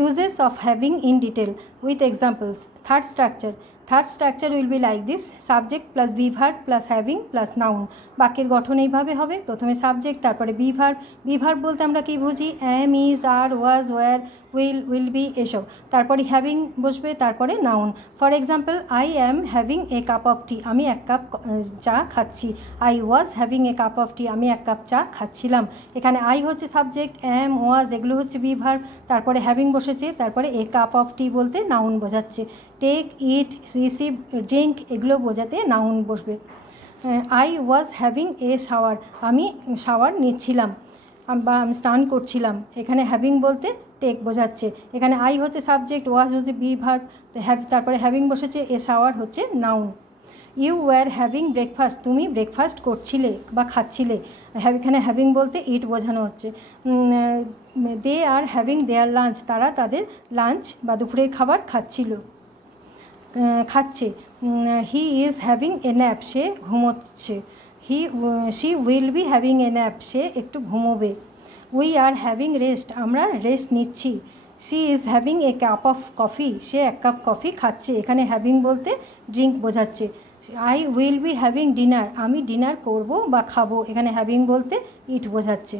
Uses of having in detail with examples. Third structure will be like this: subject plus be verb plus having plus noun. বাক্যের গঠন এইভাবে হবে, প্রথমে subject, তারপরে be verb. Be verb বলতে আমরা কি বুঝি? Am, is, are, was, were, will be এসব। তারপরে হ্যাভিং বসবে, তারপরে noun. For example, I am having a cup of tea, আমি এক কাপ চা খাচ্ছি। I was having a cup of tea, আমি এক কাপ চা খাচ্ছিলাম। এখানে আই হচ্ছে সাবজেক্ট, অ্যাম, ওয়াজ এগুলো হচ্ছে বি ভার্ব, তারপরে হ্যাভিং বসেছে, তারপরে এ কাপ অফ টি বলতে নাউন বোঝাচ্ছে। টেক, ইট, রিসিভ, ড্রিঙ্ক এগুলো বোঝাতে নাউন বসবে। I was having A shower, আমি শাওয়ার নিচ্ছিলাম বা আমি স্নান করছিলাম। এখানে হ্যাভিং বলতে টেক বোঝাচ্ছে। এখানে আই হচ্ছে সাবজেক্ট, ওয়াজ হচ্ছে বি ভার্ব, তারপরে হ্যাভিং বসেছে, এ শাওয়ার হচ্ছে noun. You were having breakfast, তুমি ব্রেকফাস্ট করছিলে বা খাচ্ছিলে। এখানে হ্যাভিং বলতে ইট বোঝানো হচ্ছে। দে আর হ্যাভিং দেয়ার লাঞ্চ, তারা তাদের লাঞ্চ বা দুপুরের খাবার খাচ্ছে। He is having a nap, সে ঘুমোচ্ছে। She will be having a nap, সে একটু ঘুমোবে। উই আর হ্যাভিং রেস্ট, আমরা রেস্ট নিচ্ছি। She is having a cup of coffee, সে এক কাপ কফি খাচ্ছে। এখানে হ্যাভিং বলতে ড্রিঙ্ক বোঝাচ্ছে। I will be having dinner, আমি ডিনার করব বা খাবো। এখানে হ্যাভিং বলতে ইট বোঝাচ্ছে।